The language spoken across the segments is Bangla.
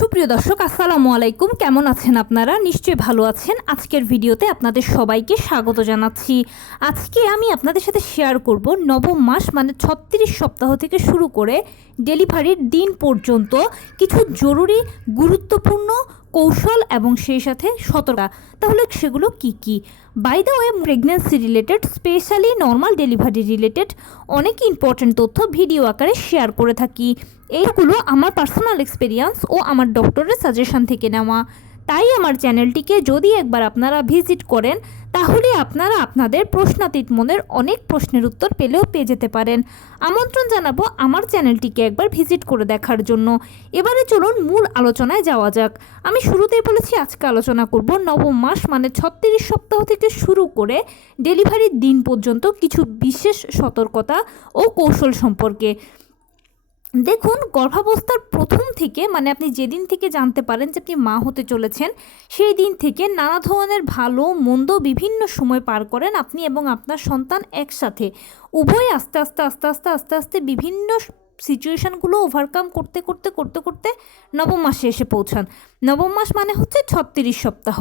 সুপ্রিয় দর্শক, আসসালামু আলাইকুম। কেমন আছেন আপনারা? নিশ্চয়ই ভালো আছেন। আজকের ভিডিওতে আপনাদের সবাইকে স্বাগত জানাচ্ছি। আজকে আমি আপনাদের সাথে শেয়ার করব নবম মাস মানে 36 সপ্তাহ থেকে শুরু করে ডেলিভারির দিন পর্যন্ত কিছু জরুরি গুরুত্বপূর্ণ কৌশল এবং সেই সাথে সতর্কতা। তাহলে সেগুলো কি কি? By the way, pregnancy related, specially normal delivery related অনেক ইম্পর্ট্যান্ট তথ্য ভিডিও আকারে শেয়ার করে থাকি। এইগুলো আমার পার্সোনাল এক্সপিরিয়েন্স ও আমার ডক্টরের সাজেশন থেকে নেওয়া। তাই আমার চ্যানেলটিকে যদি একবার আপনারা ভিজিট করেন তাহলে আপনারা আপনাদের প্রশ্নাতীত মনের অনেক প্রশ্নের উত্তর পেয়ে যেতে পারেন। আমন্ত্রণ জানাবো আমার চ্যানেলটিকে একবার ভিজিট করে দেখার জন্য। এবারে চলুন মূল আলোচনায় যাওয়া যাক। আমি শুরুতেই বলেছি আজকে আলোচনা করব নবম মাস মানে 36 সপ্তাহ থেকে শুরু করে ডেলিভারির দিন পর্যন্ত কিছু বিশেষ সতর্কতা ও কৌশল সম্পর্কে। দেখুন, গর্ভাবস্থার প্রথম থেকে মানে আপনি যেদিন থেকে জানতে পারেন যে আপনি মা হতে চলেছেন সেই দিন থেকে নানা ধরনের ভালো মন্দ বিভিন্ন সময় পার করেন আপনি এবং আপনার সন্তান একসাথে। উভয় আস্তে আস্তে আস্তে আস্তে আস্তে আস্তে বিভিন্ন সিচুয়েশানগুলো ওভারকাম করতে করতে করতে করতে নবম মাসে এসে পৌঁছান। নবম মাস মানে হচ্ছে 36 সপ্তাহ।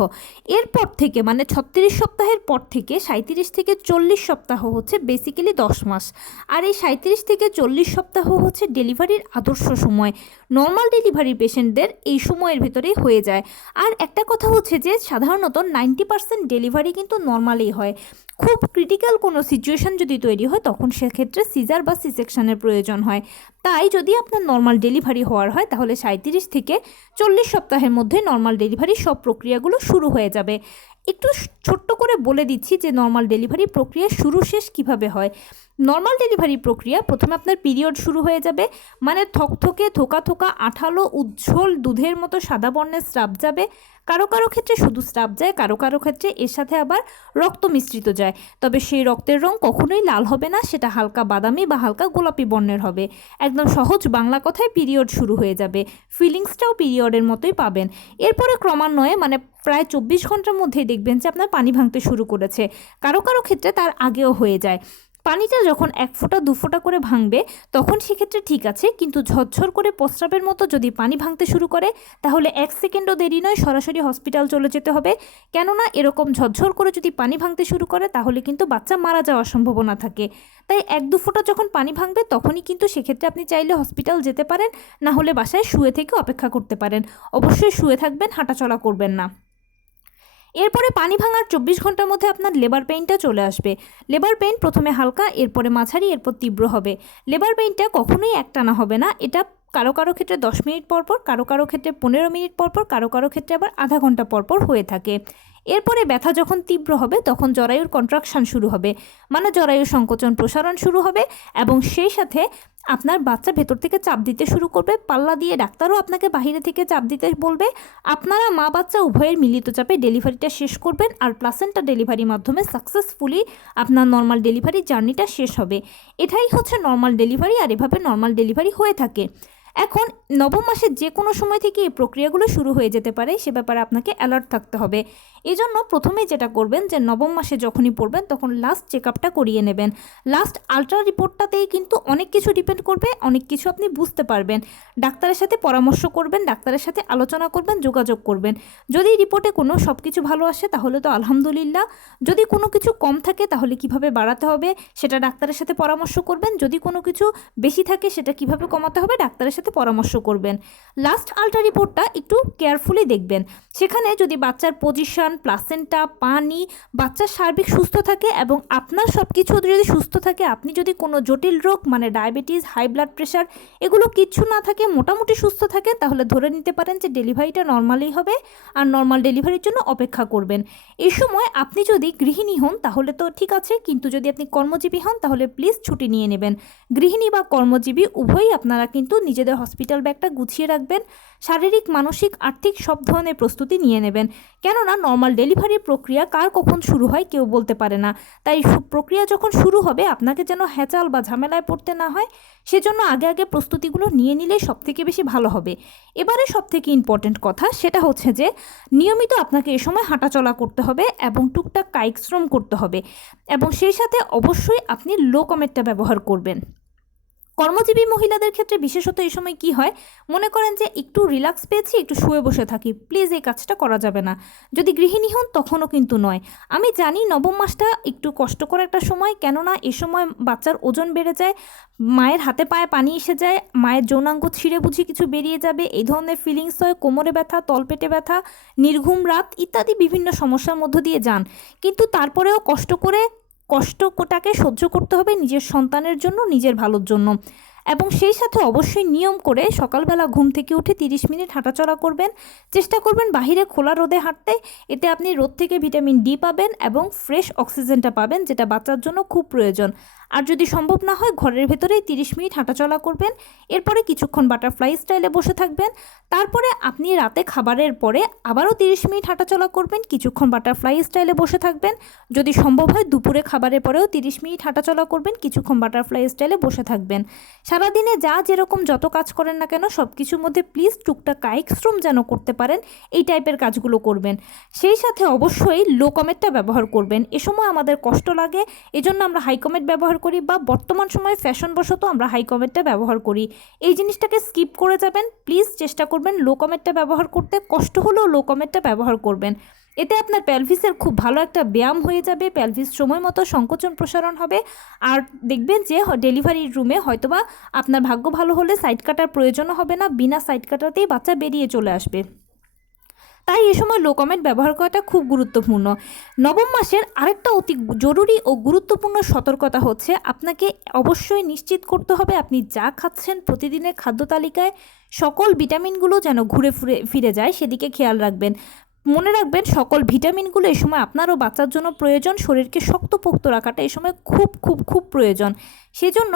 এরপর থেকে মানে 36 সপ্তাহের পর থেকে 37 থেকে 40 সপ্তাহ হচ্ছে বেসিক্যালি 10 মাস। আর এই 37 থেকে 40 সপ্তাহ হচ্ছে ডেলিভারির আদর্শ সময়। নর্মাল ডেলিভারি পেশেন্টদের এই সময়ের ভিতরেই হয়ে যায়। আর একটা কথা হচ্ছে যে সাধারণত 90% ডেলিভারি কিন্তু নর্মালেই হয়। খুব ক্রিটিক্যাল কোনো সিচুয়েশান যদি তৈরি হয় তখন সেক্ষেত্রে সিজার বা সি সেকশনের প্রয়োজন হয়। তাই যদি আপনার নর্মাল ডেলিভারি হওয়ার হয় তাহলে 37 থেকে 40 সপ্তাহের মধ্যে নর্মাল ডেলিভারির সব প্রক্রিয়াগুলো শুরু হয়ে যাবে। একটু ছোট্ট করে বলে দিচ্ছি যে নর্মাল ডেলিভারি প্রক্রিয়া শুরু শেষ কিভাবে হয়। নর্মাল ডেলিভারি প্রক্রিয়া প্রথমে আপনার পিরিয়ড শুরু হয়ে যাবে, মানে থকথকে থোকা থোকা আঠালো উজ্জ্বল দুধের মতো সাদা বর্ণের স্রাব যাবে। কারো কারো ক্ষেত্রে শুধু স্রাব যায়, কারো কারো ক্ষেত্রে এর সাথে আবার রক্ত মিশ্রিত যায়। তবে সেই রক্তের রং কখনোই লাল হবে না, সেটা হালকা বাদামি বা হালকা গোলাপি বর্ণের হবে। একদম সহজ বাংলা কথায় পিরিয়ড শুরু হয়ে যাবে। ফিলিংসটাও পিরিয়ডের মতোই পাবেন। এরপরে ক্রমান্বয়ে মানে প্রায় 24 ঘন্টার মধ্যেই দেখবেন যে আপনার পানি ভাঙতে শুরু করেছে। কারো কারো ক্ষেত্রে তার আগেও হয়ে যায়। পানিটা যখন 1 ফোঁটা 2 ফোঁটা করে ভাঙবে তখন সেক্ষেত্রে ঠিক আছে, কিন্তু ঝরঝর করে প্রস্রাবের মতো যদি পানি ভাঙতে শুরু করে তাহলে 1 সেকেন্ডও দেরি নয়, সরাসরি হসপিটাল চলে যেতে হবে। কেননা এরকম ঝরঝর করে যদি পানি ভাঙতে শুরু করে তাহলে কিন্তু বাচ্চা মারা যাওয়ার সম্ভাবনা থাকে। তাই 1-2 ফোঁটা যখন পানি ভাঙবে তখনই কিন্তু সেক্ষেত্রে আপনি চাইলে হসপিটাল যেতে পারেন, না হলে বাসায় শুয়ে থেকে অপেক্ষা করতে পারেন। অবশ্যই শুয়ে থাকবেন, হাঁটাচলা করবেন না। এরপরে পানি ভাঙার 24 ঘন্টার মধ্যে আপনার লেবার পেইনটা চলে আসবে। লেবার পেইন প্রথমে হালকা, এরপরে মাঝারি, এরপর তীব্র হবে। লেবার পেইনটা কখনোই একটানা হবে না। এটা কারো কারো ক্ষেত্রে 10 মিনিট পরপর, কারো কারো ক্ষেত্রে 15 মিনিট পরপর, কারো কারো ক্ষেত্রে আবার আধা ঘন্টা পরপর হয়ে থাকে। এরপরে ব্যথা যখন তীব্র হবে তখন জরায়ুর কন্ট্রাকশন শুরু হবে, মানে জরায়ুর সংকোচন প্রসারণ শুরু হবে এবং সেই সাথে আপনার বাচ্চা ভেতর থেকে চাপ দিতে শুরু করবে। পাল্লা দিয়ে ডাক্তারও আপনাকে বাইরে থেকে চাপ দিতে বলবে। আপনারা মা বাচ্চা উভয়ের মিলিত চাপে ডেলিভারিটা শেষ করবেন আর প্লাসেন্টা ডেলিভারির মাধ্যমে সাকসেসফুলি আপনার নর্মাল ডেলিভারি জার্নিটা শেষ হবে। এটাই হচ্ছে নর্মাল ডেলিভারি, আর এভাবে নর্মাল ডেলিভারি হয়ে থাকে। এখন নবম মাসের যে কোনো সময় থেকে এই প্রক্রিয়াগুলো শুরু হয়ে যেতে পারে, সে ব্যাপারে আপনাকে অ্যালার্ট থাকতে হবে। এই জন্য প্রথমেই যেটা করবেন যে নবম মাসে যখনই পড়বেন তখন লাস্ট চেক আপটা করিয়ে নেবেন। লাস্ট আলট্রা রিপোর্টটাতেই কিন্তু অনেক কিছু ডিপেন্ড করবে, অনেক কিছু আপনি বুঝতে পারবেন। ডাক্তারের সাথে পরামর্শ করবেন, ডাক্তারের সাথে আলোচনা করবেন, যোগাযোগ করবেন। যদি রিপোর্টে কোনো সব কিছু ভালো আসে তাহলে তো আলহামদুলিল্লাহ। যদি কোনো কিছু কম থাকে তাহলে কিভাবে বাড়াতে হবে সেটা ডাক্তারের সাথে পরামর্শ করবেন। যদি কোনো কিছু বেশি থাকে সেটা কিভাবে কমাতে হবে ডাক্তারের সাথে পরামর্শ করবেন। লাস্ট আলট্রা রিপোর্টটা একটু কেয়ারফুলি দেখবেন। সেখানে যদি বাচ্চার পজিশন, প্লাসেন্টা, পানি, বাচ্চার সার্বিক সুস্থ থাকে এবং আপনার সব কিছু যদি সুস্থ থাকে, আপনি যদি কোনো জটিল রোগ মানে ডায়াবেটিস, হাই ব্লাড প্রেশার এগুলো কিচ্ছু না থাকে, মোটামুটি সুস্থ থাকে, তাহলে ধরে নিতে পারেন যে ডেলিভারিটা নর্মালি হবে আর নর্মাল ডেলিভারির জন্য অপেক্ষা করবেন। এই সময় আপনি যদি গৃহিণী হন তাহলে তো ঠিক আছে, কিন্তু যদি আপনি কর্মজীবী হন তাহলে প্লিজ ছুটি নিয়ে নেবেন। গৃহিণী বা কর্মজীবী উভয়ই আপনারা কিন্তু নিজেদের হসপিটাল ব্যাগটা গুছিয়ে রাখবেন। শারীরিক, মানসিক, আর্থিক সব ধরনের প্রস্তুতি নিয়ে নেবেন। কেননা নর্মাল ডেলিভারি প্রক্রিয়া কার কখন শুরু হয় কেউ বলতে পারে না। তাই প্রক্রিয়া যখন শুরু হবে আপনাকে যেন হ্যাচাল বা ঝামেলায় পড়তে না হয়, সেজন্য আগে আগে প্রস্তুতিগুলো নিয়ে নিলে সবথেকে বেশি ভালো হবে। এবারে সবথেকে ইম্পর্টেন্ট কথা সেটা হচ্ছে যে নিয়মিত আপনাকে এ সময় হাঁটাচলা করতে হবে এবং টুকটাক কায়িক শ্রম করতে হবে এবং সেই সাথে অবশ্যই আপনি লো কমেটটা ব্যবহার করবেন। কর্মজীবী মহিলাদের ক্ষেত্রে বিশেষত এই সময় কি হয়, মনে করেন যে একটু রিল্যাক্স পেয়েছি, একটু শুয়ে বসে থাকি, প্লিজ এই কাজটা করা যাবে না। যদি গৃহিণী হন তখনও কিন্তু নয়। আমি জানি নবম মাসটা একটু কষ্টকর একটা সময়, কেননা এ সময় বাচ্চার ওজন বেড়ে যায়, মায়ের হাতে পায়ে পানি এসে যায়, মায়ের যৌনাঙ্গ ছিঁড়ে বুঝি কিছু বেরিয়ে যাবে, এই ধরনের ফিলিংস হয়, কোমরে ব্যথা, তলপেটে ব্যথা, নির্ঘুম রাত ইত্যাদি বিভিন্ন সমস্যার মধ্য দিয়ে যান। কিন্তু তারপরেও কষ্টটাকে সহ্য করতে হবে নিজের সন্তানের জন্য, নিজের ভালোর জন্য। এবং সেই সাথে অবশ্যই নিয়ম করে সকালবেলা ঘুম থেকে উঠে 30 মিনিট হাঁটাচলা করবেন। চেষ্টা করবেন বাহিরে খোলা রোদে হাঁটতে, এতে আপনি রোদ থেকে ভিটামিন ডি পাবেন এবং ফ্রেশ অক্সিজেনটা পাবেন, যেটা বাচ্চার জন্য খুব প্রয়োজন। আর যদি সম্ভব না হয় ঘরের ভেতরেই 30 মিনিট হাঁটাচলা করবেন। এরপরে কিছুক্ষণ বাটারফ্লাই স্টাইলে বসে থাকবেন। তারপরে আপনি রাতে খাবারের পরে আবারও 30 মিনিট হাঁটাচলা করবেন, কিছুক্ষণ বাটারফ্লাই স্টাইলে বসে থাকবেন। যদি সম্ভব হয় দুপুরে খাবারের পরেও 30 মিনিট হাঁটাচলা করবেন, কিছুক্ষণ বাটারফ্লাই স্টাইলে বসে থাকবেন। সারাদিনে যেরকম যত কাজ করেন না কেন সব কিছুর মধ্যে প্লিজ টুকটাক কায়িক শ্রম যেন করতে পারেন, এই টাইপের কাজগুলো করবেন। সেই সাথে অবশ্যই লো কমেটটা ব্যবহার করবেন। এ সময় আমাদের কষ্ট লাগে, এজন্য আমরা হাই কমেট ব্যবহার করি, বা বর্তমান সময়ে ফ্যাশনবশত আমরা হাই কমেটটা ব্যবহার করি। এই জিনিসটাকে স্কিপ করে যাবেন, প্লিজ চেষ্টা করবেন লো কমেটটা ব্যবহার করতে। কষ্ট হলেও লো কমেটটা ব্যবহার করবেন। এতে আপনার প্যালভিসের খুব ভালো একটা ব্যায়াম হয়ে যাবে, প্যালভিস সময় মতো সংকোচন প্রসারণ হবে। আর দেখবেন যে ডেলিভারির রুমে হয়তোবা আপনার ভাগ্য ভালো হলে সাইড কাটার প্রয়োজনও হবে না, বিনা সাইড কাটাতেই বাচ্চা বেরিয়ে চলে আসবে। তাই এ সময় লো কমেট ব্যবহার করাটা খুব গুরুত্বপূর্ণ। নবম মাসের আরেকটা অতি জরুরি ও গুরুত্বপূর্ণ সতর্কতা হচ্ছে, আপনাকে অবশ্যই নিশ্চিত করতে হবে আপনি যা খাচ্ছেন প্রতিদিনের খাদ্য তালিকায় সকল ভিটামিনগুলো যেন ঘুরে ফিরে যায়, সেদিকে খেয়াল রাখবেন। মনে রাখবেন সকল ভিটামিনগুলো এই সময় আপনারও বাচ্চার জন্য প্রয়োজন। শরীরকে শক্তপোক্ত রাখাটা এই সময় খুব খুব খুব প্রয়োজন। সেজন্য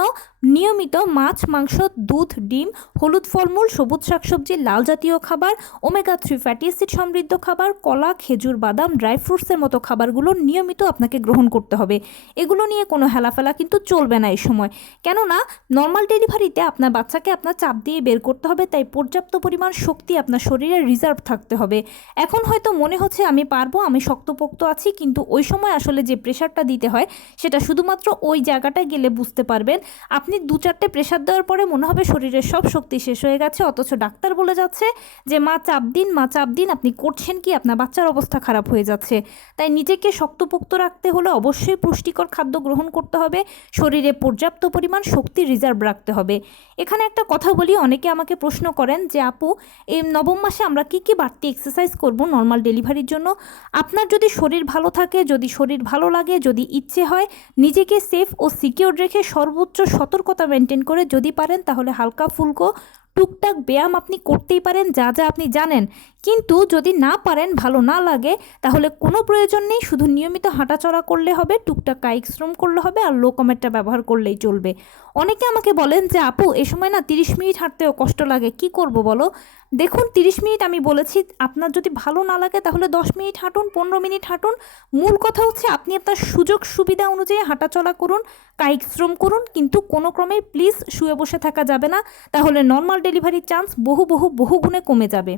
নিয়মিত মাছ, মাংস, দুধ, ডিম, হলুদ ফলমূল, সবুজ শাকসবজি, লাল জাতীয় খাবার, ওমেগা 3 ফ্যাটি অ্যাসিড সমৃদ্ধ খাবার, কলা, খেজুর, বাদাম, ড্রাই ফ্রুটসের মতো খাবারগুলো নিয়মিত আপনাকে গ্রহণ করতে হবে। এগুলো নিয়ে কোনো হেলাফেলা কিন্তু চলবে না এই সময়, কেননা নর্মাল ডেলিভারিতে আপনার বাচ্চাকে আপনার চাপ দিয়ে বের করতে হবে, তাই পর্যাপ্ত পরিমাণ শক্তি আপনার শরীরে রিজার্ভ থাকতে হবে। এখন হয়তো মনে হচ্ছে আমি পারবো, আমি শক্তপোক্ত আছি, কিন্তু ওই সময় আসলে যে প্রেশারটা দিতে হয় সেটা শুধুমাত্র ওই জায়গাটায় গেলে বুঝতে পারবেন। আপনি 2-4টে প্রেশার দেওয়ার পরে মনে হবে শরীরের সব শক্তি শেষ হয়ে গেছে, অথচ ডাক্তার বলে যাচ্ছে যে মা চাপ দিন, মা চাপ দিন, আপনি করছেন কি, আপনার বাচ্চার অবস্থা খারাপ হয়ে যাচ্ছে। তাই নিজেকে শক্তপোক্ত রাখতে হলে অবশ্যই পুষ্টিকর খাদ্য গ্রহণ করতে হবে, শরীরে পর্যাপ্ত পরিমাণ শক্তি রিজার্ভ রাখতে হবে। এখানে একটা কথা বলি, অনেকে আমাকে প্রশ্ন করেন যে আপু এই নবম মাসে আমরা কি কি বাড়তি এক্সারসাইজ করব নর্মাল ডেলিভারির জন্য। আপনার যদি শরীর ভালো থাকে, যদি শরীর ভালো লাগে, যদি ইচ্ছে হয়, নিজেকে সেফ ও সিকিউর রেখে সর্বোচ্চ সতর্কতা মেনটেন করে যদি পারেন, তাহলে হালকা ফুলকো টুকটাক ব্যায়াম আপনি করতেই পারেন, যা যা আপনি জানেন। কিন্তু যদি না পারেন, ভালো না লাগে, তাহলে কোনো প্রয়োজন নেই, শুধু নিয়মিত হাঁটাচলা করলে হবে, টুকটাক কায়িক শ্রম করলে হবে, আর লো কমেটটা ব্যবহার করলেই চলবে। অনেকে আমাকে বলেন যে আপু এ সময় না 30 মিনিট হাঁটতেও কষ্ট লাগে, কি করব বলো। দেখুন 30 মিনিট আমি বলেছি, আপনার যদি ভালো না লাগে তাহলে 10 মিনিট হাঁটুন, 15 মিনিট হাঁটুন। মূল কথা হচ্ছে আপনি আপনার সুযোগ সুবিধা অনুযায়ী হাঁটাচলা করুন, কায়িক শ্রম করুন, কিন্তু কোনো ক্রমে প্লিজ শুয়ে বসে থাকা যাবে না, তাহলে নর্মাল ডেলিভারির চান্স বহু গুণে কমে যাবে।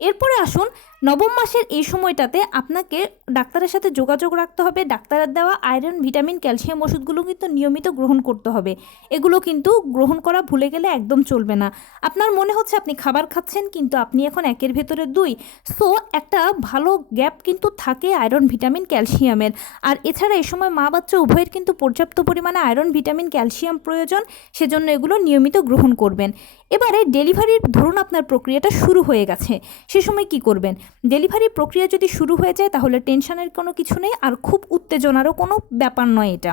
এরপরে আসুন, নবম মাসের এই সময়টাতে আপনাকে ডাক্তারের সাথে যোগাযোগ রাখতে হবে। ডাক্তারের দেওয়া আয়রন, ভিটামিন, ক্যালসিয়াম ওষুধগুলো কিন্তু নিয়মিত গ্রহণ করতে হবে। এগুলো কিন্তু গ্রহণ করা ভুলে গেলে একদম চলবে না। আপনার মনে হচ্ছে আপনি খাবার খাচ্ছেন, কিন্তু আপনি এখন 1-এর ভেতরে 2, সো একটা ভালো গ্যাপ কিন্তু থাকে আয়রন, ভিটামিন, ক্যালসিয়ামের। আর এছাড়া এই সময় মা বাচ্চা উভয়ের কিন্তু পর্যাপ্ত পরিমাণে আয়রন, ভিটামিন, ক্যালসিয়াম প্রয়োজন, সেজন্য এগুলো নিয়মিত গ্রহণ করবেন। এবারে ডেলিভারির ধরুন আপনার প্রক্রিয়াটা শুরু হয়ে গেছে, সে সময় কি করবেন। ডেলিভারি প্রক্রিয়া যদি শুরু হয়ে যায় তাহলে টেনশনের কোনো কিছু নেই, আর খুব উত্তেজনারও কোনো ব্যাপার নয় এটা।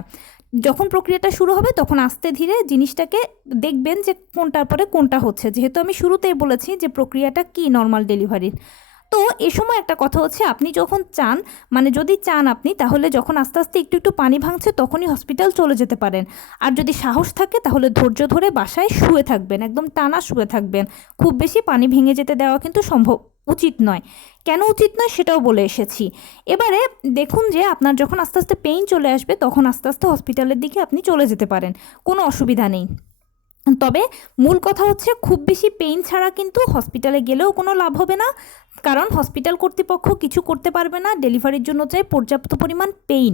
যখন প্রক্রিয়াটা শুরু হবে তখন আস্তে ধীরে জিনিসটাকে দেখবেন যে কোনটার পরে কোনটা হচ্ছে, যেহেতু আমি শুরুতেই বলেছি যে প্রক্রিয়াটা কি নর্মাল ডেলিভারির। তো এ সময় একটা কথা হচ্ছে, আপনি যখন চান, মানে যদি চান আপনি, তাহলে যখন আস্তে আস্তে একটু একটু পানি ভাঙছে তখনই হসপিটাল চলে যেতে পারেন। আর যদি সাহস থাকে তাহলে ধৈর্য ধরে বাসায় শুয়ে থাকবেন, একদম টানা শুয়ে থাকবেন। খুব বেশি পানি ভেঙে যেতে দেওয়া কিন্তু উচিত নয়। কেন উচিত নয় সেটাও বলে এসেছি। এবারে দেখুন যে আপনার যখন আস্তে আস্তে পেইন চলে আসবে তখন আস্তে আস্তে হসপিটালের দিকে আপনি চলে যেতে পারেন, কোনো অসুবিধা নেই। তবে মূল কথা হচ্ছে খুব বেশি পেইন ছাড়া কিন্তু হসপিটালে গেলেও কোনো লাভ হবে না, কারণ হসপিটাল কর্তৃপক্ষ কিছু করতে পারবে না, ডেলিভারির জন্য চাই পর্যাপ্ত পরিমাণ পেইন।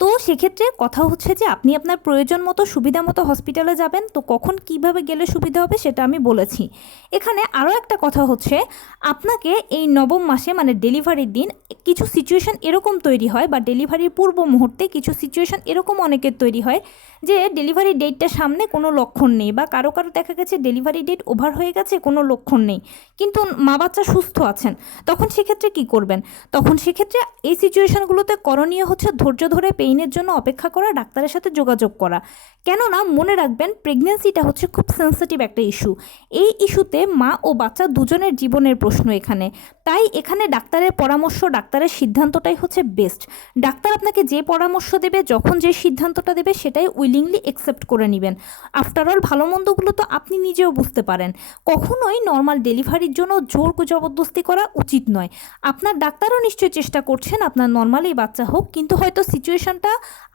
তো সেক্ষেত্রে কথা হচ্ছে যে আপনি আপনার প্রয়োজন মতো সুবিধা মতো হসপিটালে যাবেন। তো কখন কিভাবে গেলে সুবিধা হবে সেটা আমি বলেছি। এখানে আরও একটা কথা হচ্ছে, আপনাকে এই নবম মাসে মানে ডেলিভারির দিন কিছু সিচুয়েশান এরকম তৈরি হয়, বা ডেলিভারির পূর্ব মুহূর্তে কিছু সিচুয়েশান এরকম অনেকের তৈরি হয় যে ডেলিভারি ডেটটা সামনে কোনো লক্ষণ নেই, বা কারো কারো দেখা গেছে ডেলিভারি ডেট ওভার হয়ে গেছে, কোনো লক্ষণ নেই, কিন্তু মা বাচ্চা সুস্থ আছেন। তখন সেক্ষেত্রে কি করবেন? তখন সেক্ষেত্রে এই সিচুয়েশানগুলোতে করণীয় হচ্ছে ধৈর্য ধরে পেইনের জন্য অপেক্ষা করা, ডাক্তারের সাথে যোগাযোগ করা। কেননা মনে রাখবেন, প্রেগনেন্সিটা হচ্ছে খুব সেন্সিটিভ একটা ইস্যু। এই ইস্যুতে মা ও বাচ্চা দুজনের জীবনের প্রশ্ন এখানে। তাই এখানে ডাক্তারের পরামর্শ, ডাক্তারের সিদ্ধান্তটাই হচ্ছে বেস্ট। ডাক্তার আপনাকে যে পরামর্শ দেবে, যখন যে সিদ্ধান্তটা দেবে, সেটাই উইলিংলি অ্যাকসেপ্ট করে নেবেন। আফটারঅল ভালো মন্দগুলো তো আপনি নিজেও বুঝতে পারেন। কখনোই নর্মাল ডেলিভারির জন্য জোর জবরদস্তি করা উচিত নয়। আপনার ডাক্তারও নিশ্চয়ই চেষ্টা করছেন আপনার নর্মালি বাচ্চা হোক, কিন্তু হয়তো সিচুয়েশনটা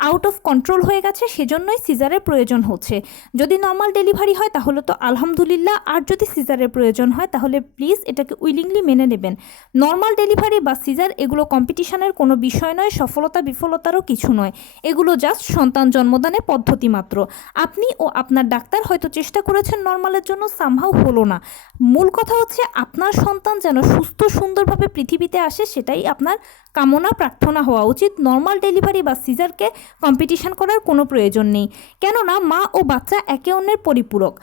আউট অফ কন্ট্রোল হয়ে গেছে, সেজন্যই সিজারের প্রয়োজন হচ্ছে। যদি নর্মাল ডেলিভারি হয় তাহলে তো আলহামদুলিল্লাহ, আর যদি সিজারের প্রয়োজন হয় তাহলে প্লিজ এটাকে উইলিংলি মেনে নেবেন। নর্মাল ডেলিভারি বা সিজার এগুলো কম্পিটিশনের কোনো বিষয় নয়, সফলতা বিফলতারও কিছু নয়। এগুলো জাস্ট সন্তান জন্মদানের পদ্ধতি মাত্র। আপনি ও আপনার ডাক্তার হয়তো চেষ্টা করেছেন নর্মালের জন্য, সামহাও হলো না। মূল কথা হচ্ছে আপনার সন্তান যেন সুস্থ সুন্দরভাবে পৃথিবীতে আসে, সেটাই আপনার কামনা প্রার্থনা হওয়া উচিত। নর্মাল ডেলিভারি বা সিজারকে কম্পিটিশন করার কোনো প্রয়োজন নেই, কেননা মা ও বাচ্চা একে অন্যের পরিপূরক।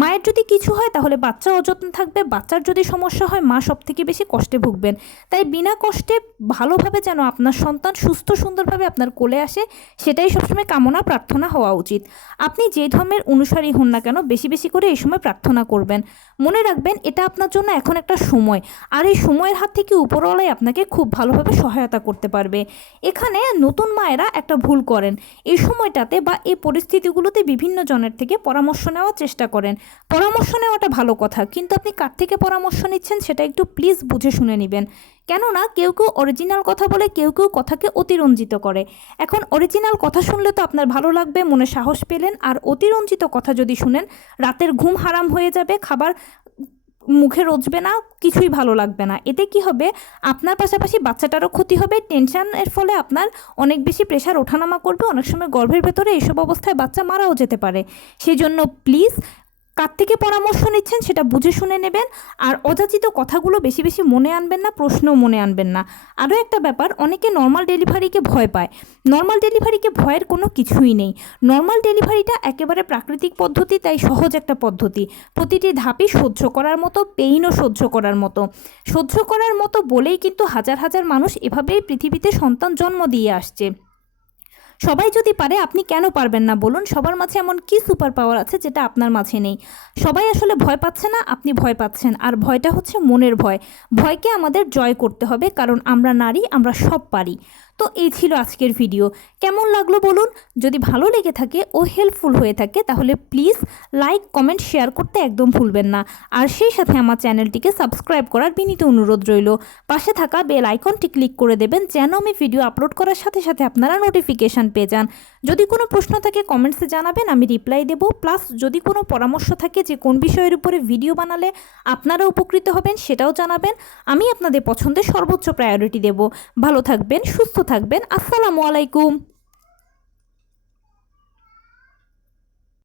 মায়ের যদি কিছু হয় তাহলে বাচ্চা অযত্ন থাকবে, বাচ্চার যদি সমস্যা হয় মা সব থেকে বেশি কষ্টে ভুগবেন। তাই বিনা কষ্টে ভালোভাবে যেন আপনার সন্তান সুস্থ সুন্দরভাবে আপনার কোলে আসে, সেটাই সবসময় কামনা প্রার্থনা হওয়া উচিত। আপনি যে ধর্মের অনুসারী হন না কেন, বেশি বেশি করে এই সময় প্রার্থনা করবেন। মনে রাখবেন, এটা আপনার জন্য এখন একটা সময়, আর এই সময়ের হাত থেকে উপরওয়ালাই আপনাকে খুব ভালোভাবে সহায়তা করতে পারবে। এখানে নতুন মায়েরা একটা ভুল করেন, এই সময়টাতে বা এই পরিস্থিতিগুলোতে বিভিন্ন জনের থেকে পরামর্শ নেওয়ার চেষ্টা করেন। পরামর্শ নেওয়াটা ভালো কথা, কিন্তু আপনি কার থেকে পরামর্শ নিচ্ছেন সেটা একটু প্লিজ বুঝে শুনে নেবেন। কেননা কেউ কেউ অরিজিনাল কথা বলে, কেউ কেউ কথাকে অতিরঞ্জিত করে। এখন অরিজিনাল কথা শুনলে তো আপনার ভালো লাগবে, মনে সাহস পেলেন, আর অতিরঞ্জিত কথা যদি শুনেন রাতের ঘুম হারাম হয়ে যাবে, খাবার মুখে রোচবে না, কিছুই ভালো লাগবে না। এতে কি হবে, আপনার পাশাপাশি বাচ্চাটারও ক্ষতি হবে। টেনশনের ফলে আপনার অনেক বেশি প্রেশার ওঠানামা করবে, অনেক সময় গর্ভের ভেতরে এইসব অবস্থায় বাচ্চা মারাও যেতে পারে। সেই জন্য প্লিজ কার থেকে পরামর্শ নিচ্ছেন সেটা বুঝে শুনে নেবেন, আর অযাচিত কথাগুলো বেশি বেশি মনে আনবেন না, প্রশ্নও মনে আনবেন না। আরও একটা ব্যাপার, অনেকে নর্মাল ডেলিভারিকে ভয় পায়। নর্মাল ডেলিভারিকে ভয়ের কোনো কিছুই নেই। নর্মাল ডেলিভারিটা একেবারে প্রাকৃতিক পদ্ধতি, তাই সহজ একটা পদ্ধতি। প্রতিটি ধাপই সহ্য করার মতো, পেইনও সহ্য করার মতো। সহ্য করার মতো বলেই কিন্তু হাজার হাজার মানুষ এভাবেই পৃথিবীতে সন্তান জন্ম দিয়ে আসছে। সবাই যদি পারে, আপনি কেন পারবেন না বলুন? সবার মাঝে এমন কি সুপার পাওয়ার আছে যেটা আপনার মাঝে নেই? সবাই আসলে ভয় পাচ্ছে না, আপনি ভয় পাচ্ছেন, আর ভয়টা হচ্ছে মনের ভয়। ভয়কে আমাদের জয় করতে হবে, কারণ আমরা নারী, আমরা সব পারি। তো এই ছিল আজকের ভিডিও। কেমন লাগলো বলুন? যদি ভালো লেগে থাকে ও হেল্পফুল হয়ে থাকে তাহলে প্লিজ লাইক, কমেন্ট, শেয়ার করতে একদম ভুলবেন না। আর সেই সাথে আমার চ্যানেলটিকে সাবস্ক্রাইব করার বিনীত অনুরোধ রইল। পাশে থাকা বেল আইকনটি ক্লিক করে দেবেন, যেন আমি ভিডিও আপলোড করার সাথে সাথে আপনারা নোটিফিকেশান পেয়ে যান। যদি কোনো প্রশ্ন থাকে কমেন্টসে জানাবেন, আমি রিপ্লাই দেবো। প্লাস যদি কোনো পরামর্শ থাকে যে কোন বিষয়ের উপরে ভিডিও বানালে আপনারা উপকৃত হবেন, সেটাও জানাবেন। আমি আপনাদের পছন্দের সর্বোচ্চ প্রায়োরিটি দেব। ভালো থাকবেন, সুস্থ থাকবেন। আসসালামু আলাইকুম।